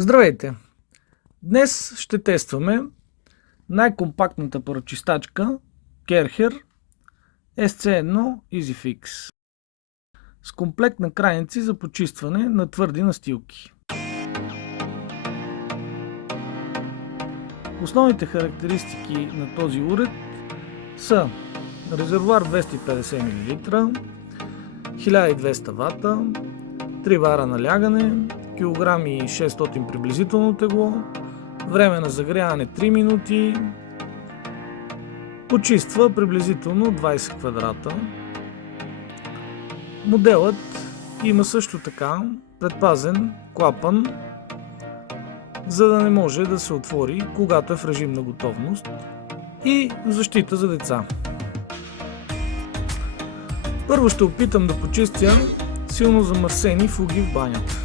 Здравейте! Днес ще тестваме най-компактната парочистачка Керхер SC1 EasyFix с комплект на крайници за почистване на твърди настилки. Основните характеристики на този уред са резервоар 250 мл, 1200 вата, 3 бара налягане, килограм и 600 приблизително тегло, време на загряване 3 минути, почиства приблизително 20 квадрата. Моделът има също така предпазен клапан, за да не може да се отвори, когато е в режим на готовност, и защита за деца. Първо ще опитам да почистя силно замърсени фуги в банята.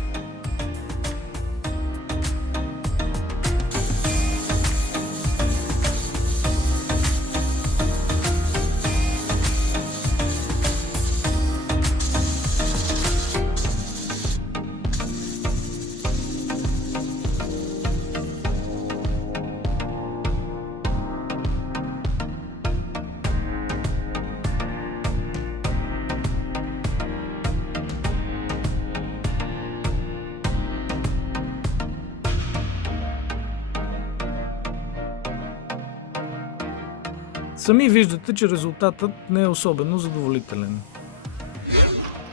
Сами виждате, че резултатът не е особено задоволителен.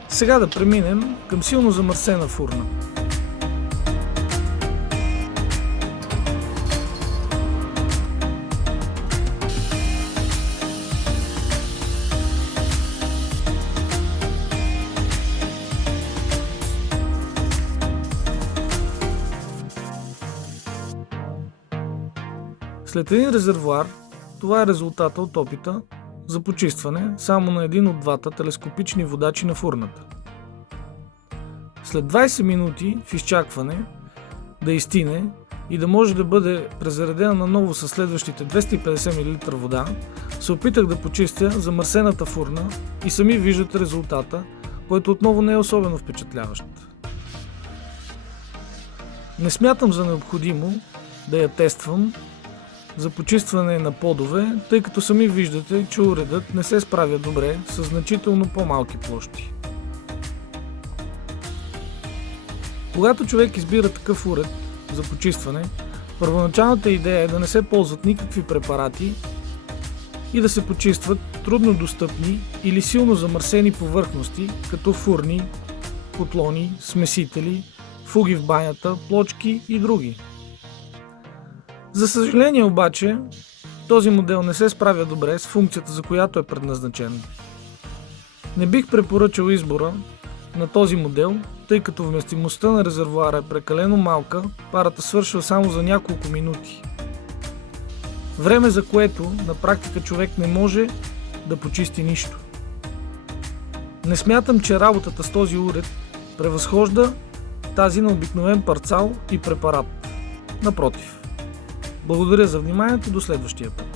Сега да преминем към силно замърсена фурна. След един резервоар, това е резултата от опита за почистване само на един от двата телескопични водачи на фурната. След 20 минути в изчакване да изтине и да може да бъде презаредена наново със следващите 250 мл вода, се опитах да почистя замърсената фурна и сами виждате резултата, който отново не е особено впечатляващ. Не смятам за необходимо да я тествам за почистване на подове, тъй като сами виждате, че уредът не се справя добре с значително по-малки площи. Когато човек избира такъв уред за почистване, първоначалната идея е да не се ползват никакви препарати и да се почистват трудно достъпни или силно замърсени повърхности, като фурни, котлони, смесители, фуги в банята, плочки и други. За съжаление обаче, този модел не се справя добре с функцията, за която е предназначен. Не бих препоръчал избора на този модел, тъй като вместимостта на резервоара е прекалено малка, парата свършва само за няколко минути. Време, за което на практика човек не може да почисти нищо. Не смятам, че работата с този уред превъзхожда тази на обикновен парцал и препарат. Напротив. Благодаря за вниманието, до следващия път.